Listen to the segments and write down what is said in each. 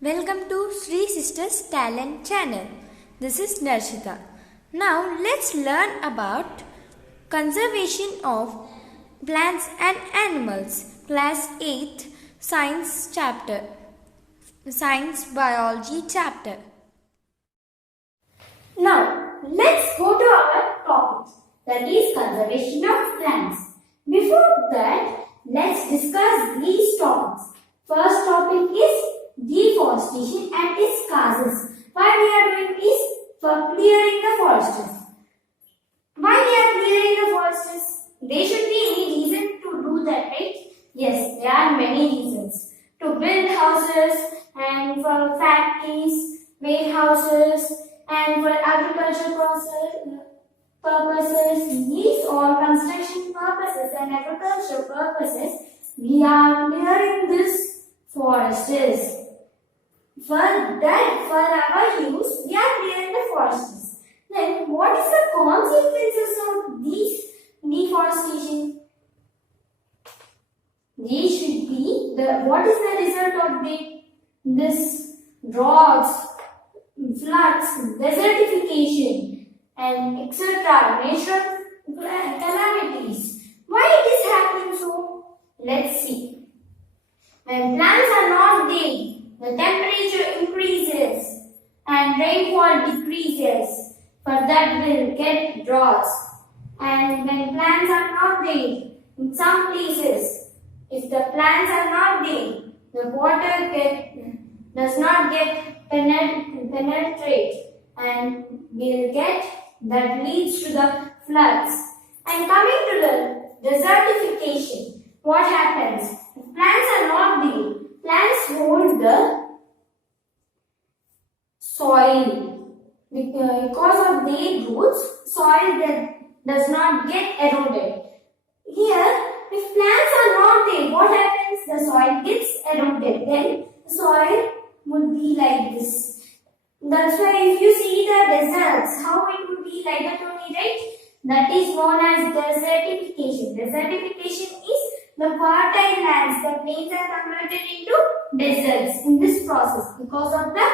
Welcome to Sri Sisters Talent Channel. This is Narshita. Now let's learn about conservation of plants and animals. Class 8 Science Chapter. Science Biology Chapter. Now, let's go to our topic, that is conservation of plants. Before that, let's discuss these topics. First topic is deforestation and its causes. Why we are doing is for clearing the forests. Why we are clearing the forests? There should be any reason to do that, right? Yes, there are many reasons. To build houses and for factories, warehouses, and for agricultural purposes, these all construction purposes and agricultural purposes, we are clearing this forests. For our use, we are clearing the forests. Then, what is the consequences of these deforestation? These should be what is the result of this droughts, floods, desertification, and etc. Natural calamities. Why it is happening so? Let's see. When plants are not there, the temperature increases and rainfall decreases. For that will get droughts. And when plants are not there, in some places, if the plants are not there, the water does not get penetrate and will get that leads to the floods. And coming to the desertification, what happens? If plants are not there, plants hold the soil. Because of their roots, soil does not get eroded. Here, if plants are not there, what happens? The soil gets eroded. Then the soil would be like this. That's why if you see the deserts, how it would be like that only, right? That is known as desertification. Desertification is the fertile lands, the plains are converted into deserts in this process because of the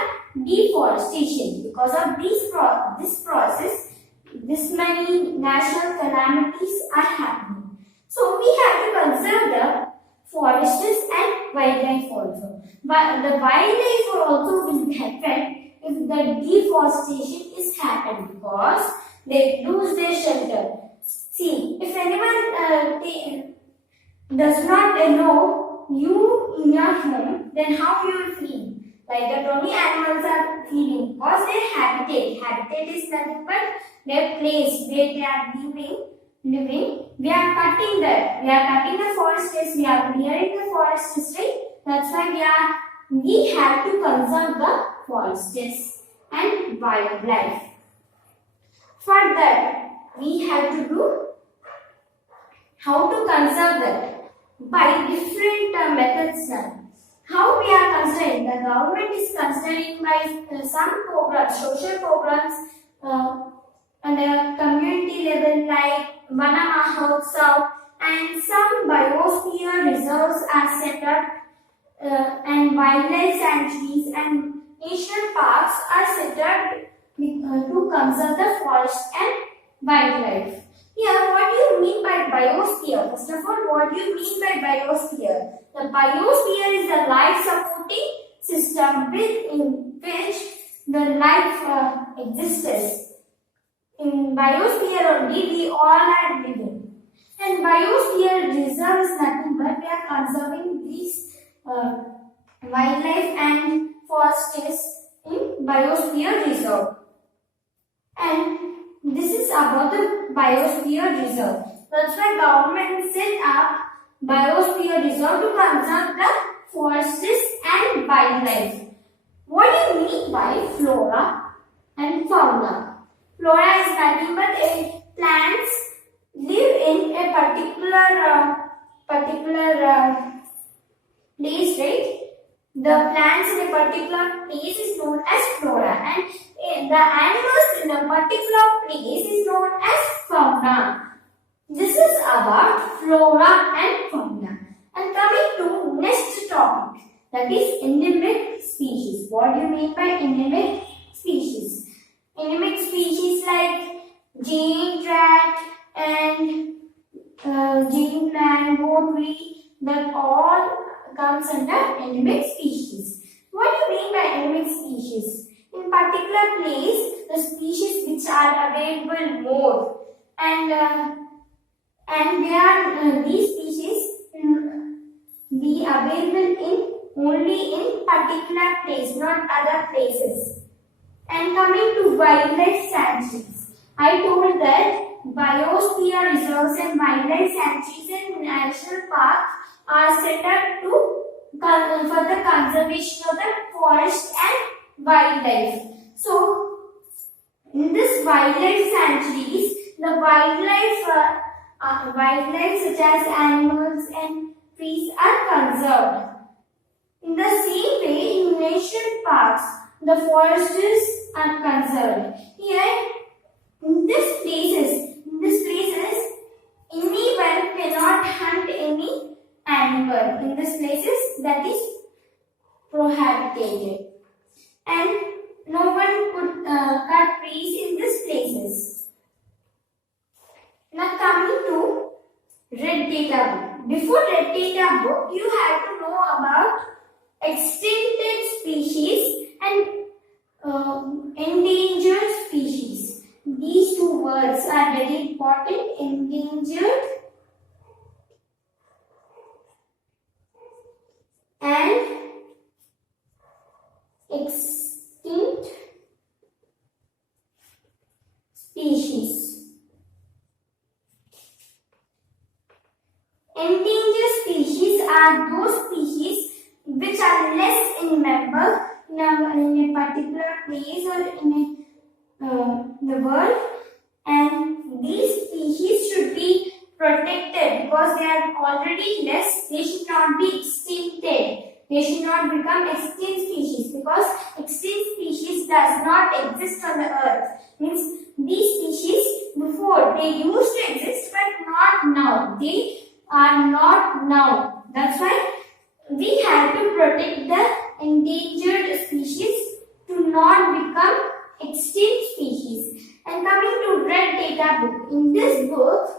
deforestation. Because of this process, this many natural calamities are happening. So we have to conserve the forests and wildlife also. But the wildlife also will be affected if the deforestation is happening because they lose their shelter. See, if anyone does not know you in your home, then how you will feel? Like that only animals are feeling because their habitat. Habitat is nothing but their place where they are living. We are cutting that. We are cutting the forests. We are clearing the forests, right? That's why we have to conserve the forests and wildlife. For that, we have to do how to conserve that by different methods now. How we are considering? The government is considering by some programs, social programs, on the community level like Vana Mahotsav, and some biosphere reserves are set up and wildlife sanctuaries and national parks are set up to conserve the forest and wildlife. Here, what do you mean by biosphere? First of all, what do you mean by biosphere? The biosphere is a life-supporting system within which the life exists. In biosphere only, we all are living. And biosphere reserve is nothing but we are conserving these wildlife and forests in biosphere reserve. And this is about the biosphere reserve. That's why government set up biosphere reserve to conserve the forests and wildlife. What do you mean by flora and fauna? Flora is nothing but plants live in a particular place, right? The plants in a particular place is known as flora, and the animals in a particular place is known as fauna. This is about flora and fauna. And coming to next topic, that is endemic species. What do you mean by endemic species? Endemic species like giant rat and giant plant, goattree, that all comes under endemic species. What do you mean by endemic species? In particular place, the species which are available more, and they are these species be available in only in particular place, not other places. And coming to wildlife sanctuaries, I told that biosphere reserves and wildlife sanctuaries and national parks are set up for the conservation of the forest and wildlife. So, in this wildlife sanctuaries, the wildlife such as animals and trees are conserved. In the same way, in national parks, the forests are conserved. Here, in these places, anyone cannot hunt any animal. In these places, that is prohibited. And no one could cut trees in these places. Now coming to Red Data Book. Before Red Data Book, you have to know about extincted species and endangered species. These two words are very important. Endangered and extinct species. Endangered species are those species which are less in number in a particular place or in the world, and these species should be protected because they are already less. They should not be extincted. They should not become extinct species because extinct species does not exist on the earth. Means these species before they used to exist but not now. They are not now. That's why we have to protect the endangered species to not become extinct species. And coming to Red Data Book. In this book,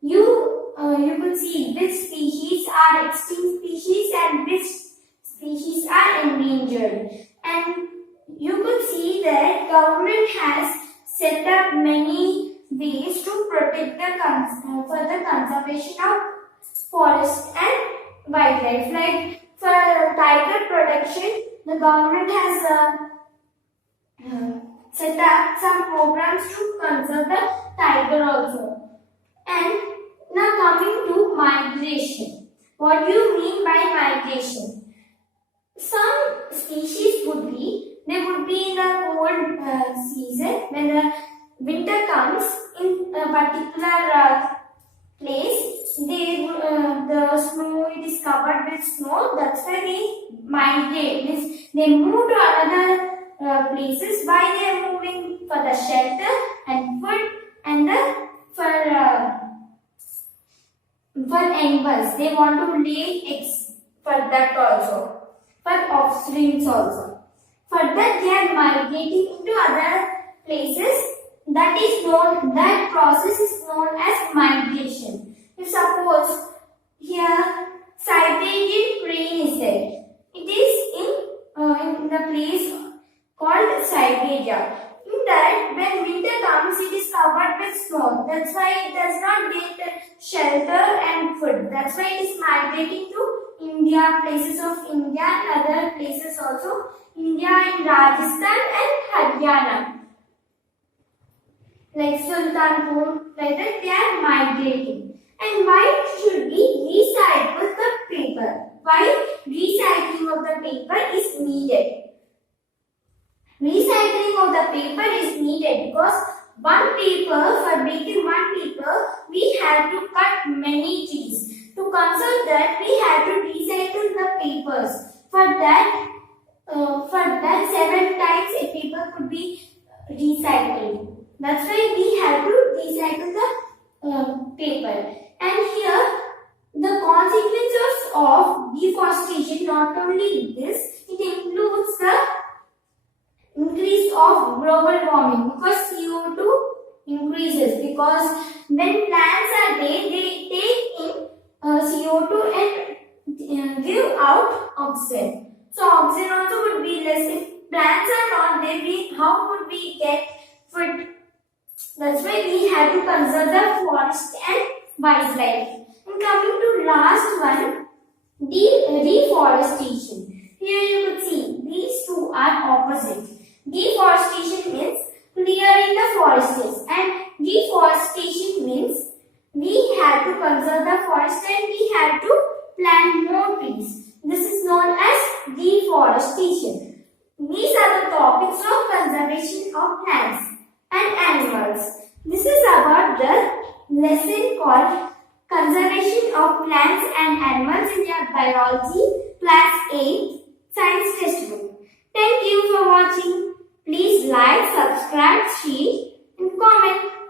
you could see which species are extinct species and which species are endangered. And you could see that government has set up many ways to protect for the conservation of forest and wildlife. Like for tiger protection, the government has set up some programs to conserve the tiger also. And now coming to migration. What do you mean by migration? Some species would be in the cold season when the winter comes in a particular place. The snow, it is covered with snow. That's why they migrate. Means they move to other places. Why they are moving? For the shelter and food and for animals. They want to lay eggs for that also. For offsprings also. For that they are migrating into other places. That process is known as migration. If suppose here Siberian crane is there, it is in the place called Siberia. In that, when winter comes, it is covered with snow. That's why it does not get shelter and food. That's why it is migrating to India, places of India and other places also. India in Rajasthan and Haryana. Like Sultanpur, like that they are migrating. And why should we recycle the paper? Why recycling of the paper is needed? Recycling of the paper is needed because for making one paper, we have to cut many trees. To conserve that, we have to recycle the papers. For that 7 times a paper could be recycled. That's why we have to recycle the paper. And here, the consequences of deforestation, not only this, it includes of global warming because CO2 increases, because when plants are there, they take in CO2 and give out oxygen. So oxygen also would be less. If plants are not there, how would we get food? That's why we have to conserve the forest and wildlife. And coming to last one, deforestation. Here you could see these two are opposite. Deforestation means clearing the forests, and deforestation means we have to conserve the forest and we have to plant more trees. This is known as deforestation. These are the topics of conservation of plants and animals. This is about the lesson called Conservation of Plants and Animals in your Biology Class 8 Science Textbook. Thank you for watching. Please like, subscribe, share and comment.